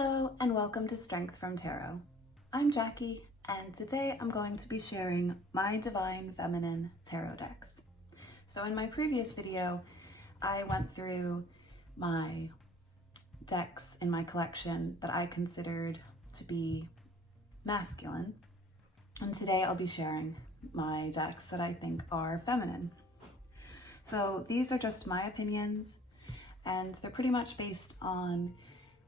Hello and welcome to Strength from Tarot. I'm Jackie and today I'm going to be sharing my Divine Feminine Tarot decks. So in my previous video, I went through my decks in my collection that I considered to be masculine. And today I'll be sharing my decks that I think are feminine. So these are just my opinions and they're pretty much based on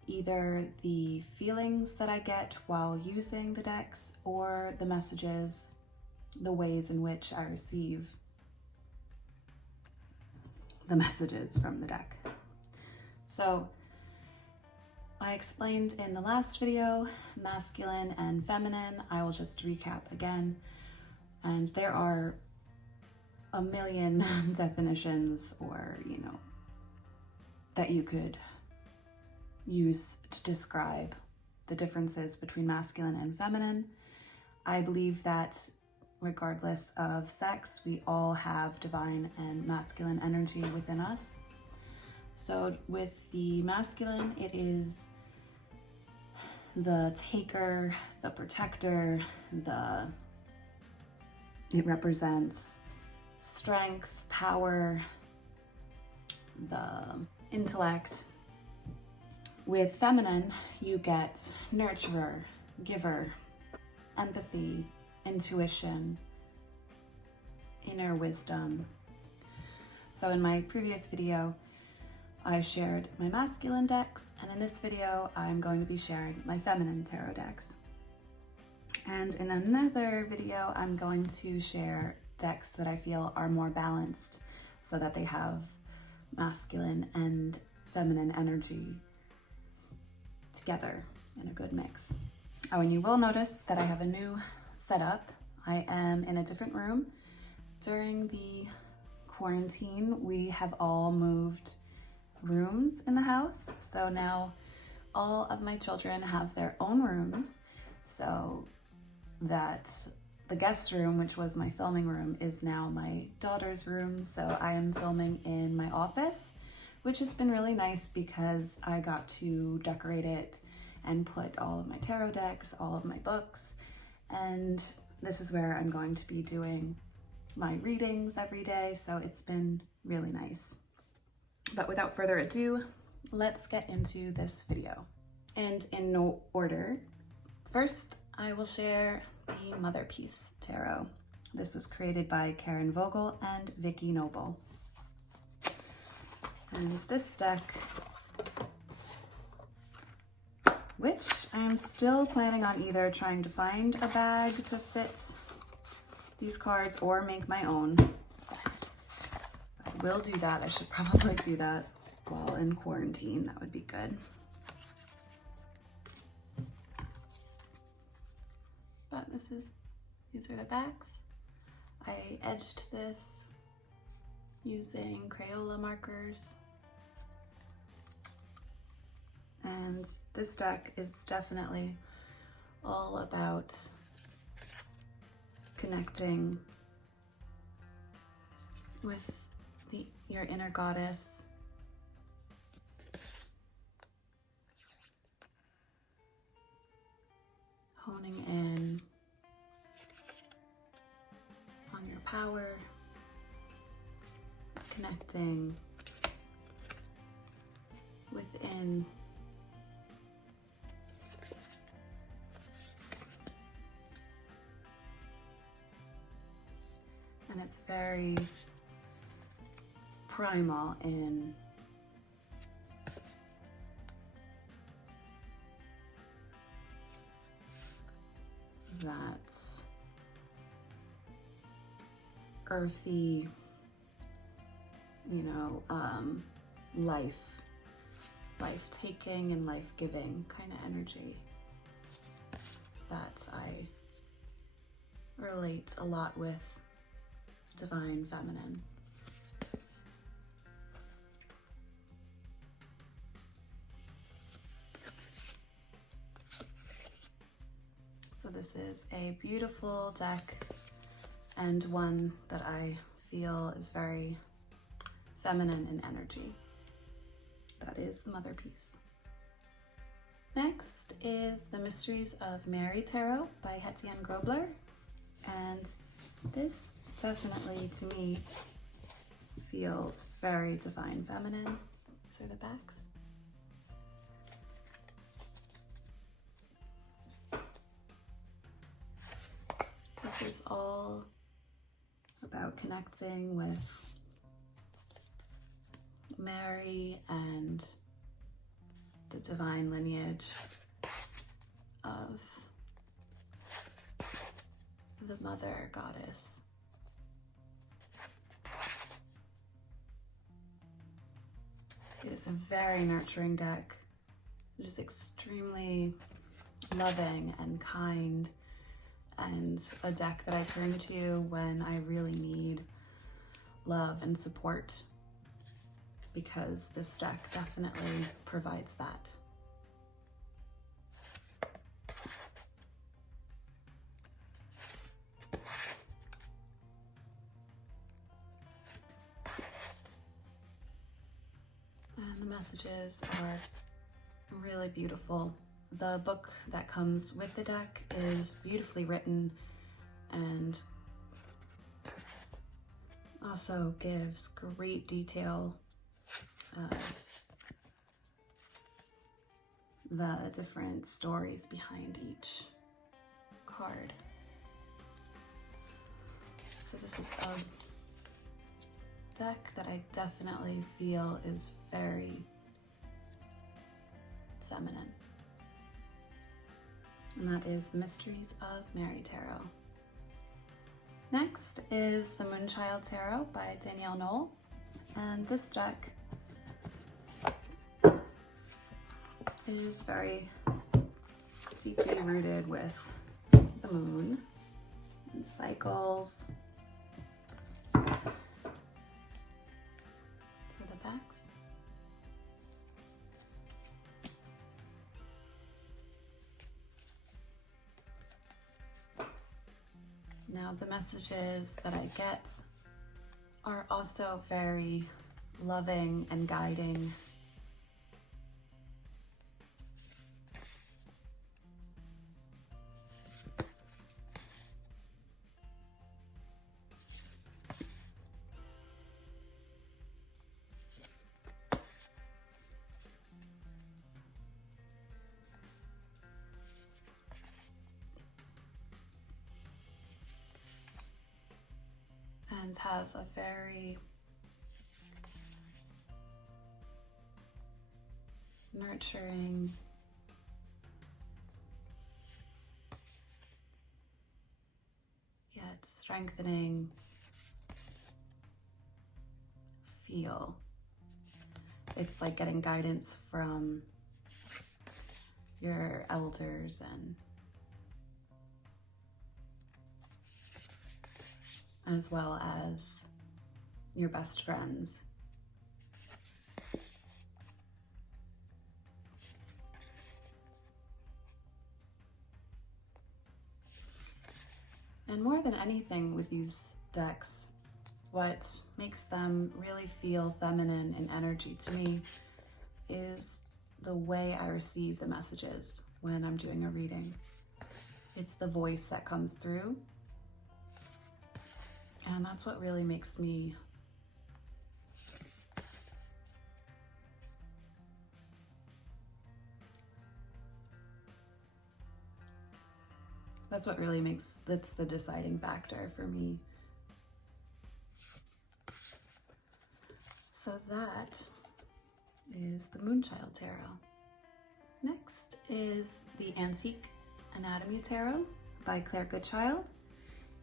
either the feelings that I get while using the decks or the messages, the ways in which I receive the messages from the deck. So I explained in the last video, masculine and feminine. I will just recap again. And there are a million definitions or, that you could use to describe the differences between masculine and feminine. I believe that regardless of sex, we all have divine and masculine energy within us. So with the masculine, it is the taker, the protector, it represents strength, power, the intellect. With feminine, you get nurturer, giver, empathy, intuition, inner wisdom. So in my previous video, I shared my masculine decks, and in this video, I'm going to be sharing my feminine tarot decks. And in another video, I'm going to share decks that I feel are more balanced so that they have masculine and feminine energy together in a good mix. Oh, and you will notice that I have a new setup. I am in a different room. During the quarantine, we have all moved rooms in the house. So now all of my children have their own rooms, so that the guest room, which was my filming room, is now my daughter's room. So I am filming in my office, which has been really nice because I got to decorate it and put all of my tarot decks, all of my books, and this is where I'm going to be doing my readings every day, so it's been really nice. But without further ado, let's get into this video. And in no order, first I will share the MOTHERPEACE Tarot. This was created by Karen Vogel and Vicky Noble. And this deck, which I am still planning on either trying to find a bag to fit these cards or make my own. I will do that. I should probably do that while in quarantine. That would be good. But these are the backs. I edged this using Crayola markers. And this deck is definitely all about connecting with your inner goddess, honing in on your power, connecting within and it's very primal in that earthy, life-taking and life-giving kind of energy that I relate a lot with Divine Feminine. So this is a beautiful deck and one that I feel is very feminine in energy. That is the MOTHERPEACE. Next is The Mysteries of Mary Tarot by Hetty Grobler. And this definitely, to me, feels very divine feminine. These are the backs. This is all about connecting with Mary and the divine lineage of the mother goddess. It is a very nurturing deck. It is extremely loving and kind, and a deck that I turn to when I really need love and support, because this deck definitely provides that. And the messages are really beautiful. The book that comes with the deck is beautifully written and also gives great detail of the different stories behind each card. So this is a deck that I definitely feel is very feminine. And that is The Mysteries of Mary Tarot. Next is the Moonchild Tarot by Danielle Knoll. And this deck is very deeply rooted with the moon and cycles. So the backs. Now the messages that I get are also very loving and guiding. And have a very nurturing, yet strengthening feel. It's like getting guidance from your elders and as well as your best friends. And more than anything with these decks, what makes them really feel feminine in energy to me is the way I receive the messages when I'm doing a reading. It's the voice that comes through. And that's what really makes me that's the deciding factor for me. So that is the Moonchild Tarot. Next is the Antique Anatomy Tarot by Claire Goodchild.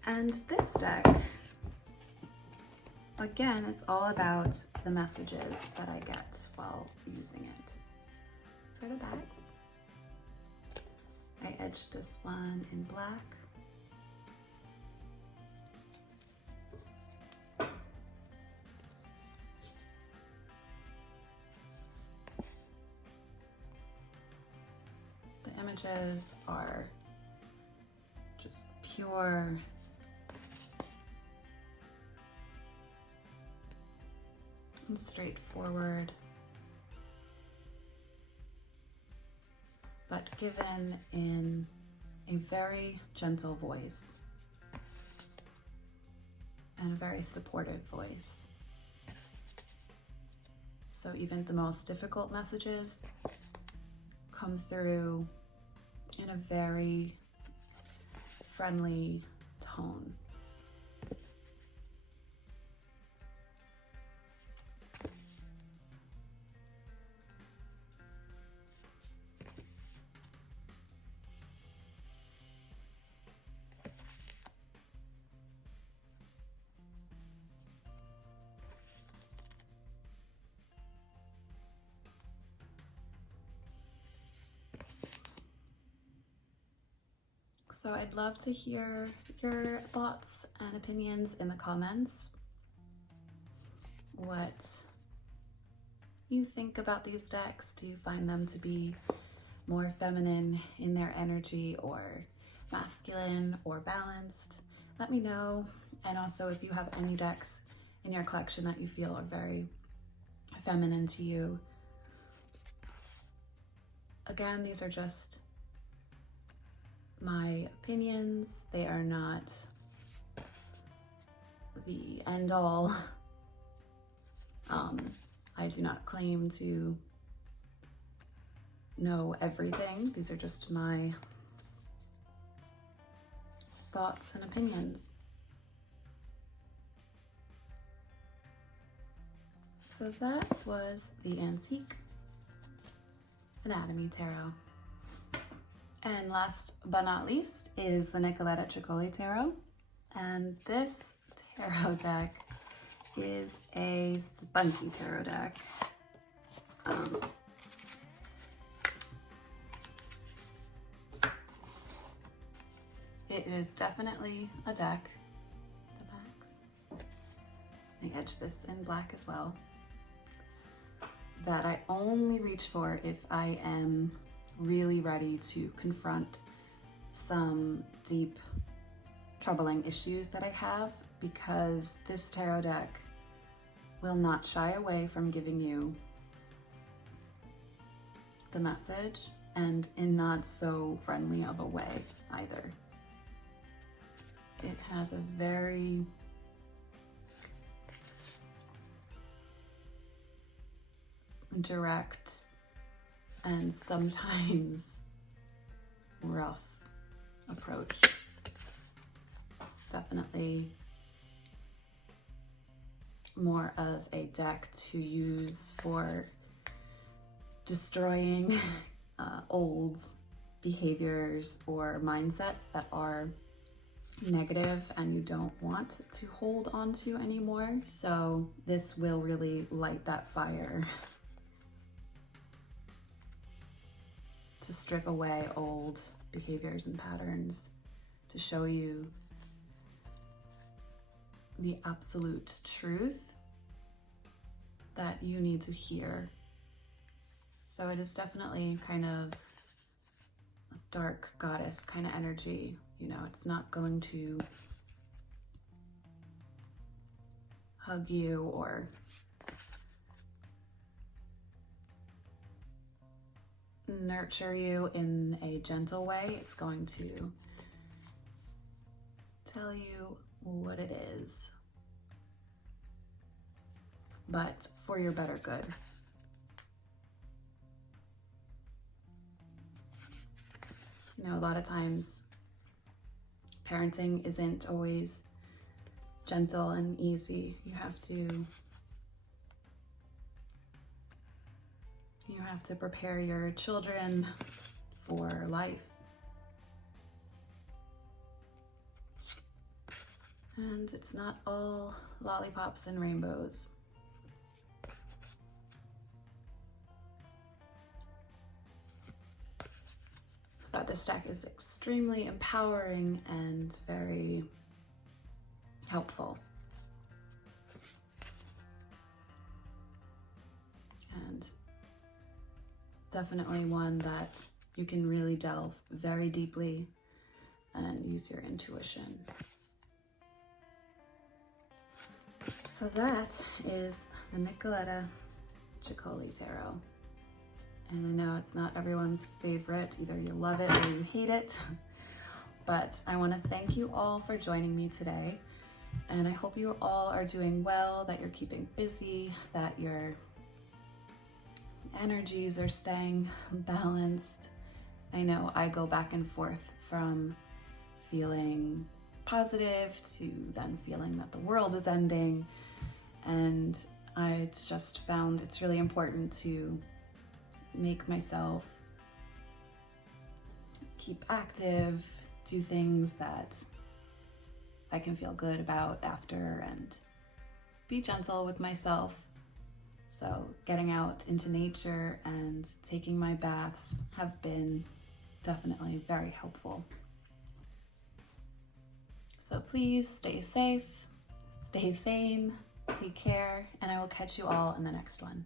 And this deck, again, it's all about the messages that I get while using it. These are the backs. I edged this one in black. The images are just pure and straightforward. but given in a very gentle voice and a very supportive voice. So even the most difficult messages come through in a very friendly tone. So I'd love to hear your thoughts and opinions in the comments. What you think about these decks. Do you find them to be more feminine in their energy or masculine or balanced? Let me know. And also if you have any decks in your collection that you feel are very feminine to you. Again, these are just my opinions. They are not the end all. I do not claim to know everything. These are just my thoughts and opinions. So that was the Antique Anatomy Tarot. And last but not least is the NICOLETTA CECCOLI Tarot. And this tarot deck is a spunky tarot deck. It is definitely a deck. The backs. I etched this in black as well. That I only reach for if I am really ready to confront some deep, troubling issues that I have, because this tarot deck will not shy away from giving you the message, and in not so friendly of a way either. It has a very direct and sometimes rough approach. It's definitely more of a deck to use for destroying old behaviors or mindsets that are negative and you don't want to hold on to anymore. So this will really light that fire to strip away old behaviors and patterns, to show you the absolute truth that you need to hear. So it is definitely kind of a dark goddess kind of energy. You know, it's not going to hug you or nurture you in a gentle way. It's going to tell you what it is, but for your better good. You know, a lot of times parenting isn't always gentle and easy. You have to prepare your children for life. And it's not all lollipops and rainbows. But this deck is extremely empowering and very helpful. And definitely one that you can really delve very deeply and use your intuition. So that is the NICOLETTA CECCOLI Tarot. And I know it's not everyone's favorite, either you love it or you hate it, but I want to thank you all for joining me today. And I hope you all are doing well, that you're keeping busy, that your energies are staying balanced. I know I go back and forth from feeling positive to then feeling that the world is ending. And I just found it's really important to make myself keep active, do things that I can feel good about after, and be gentle with myself. So getting out into nature and taking my baths have been definitely very helpful. So please stay safe, stay sane, take care, and I will catch you all in the next one.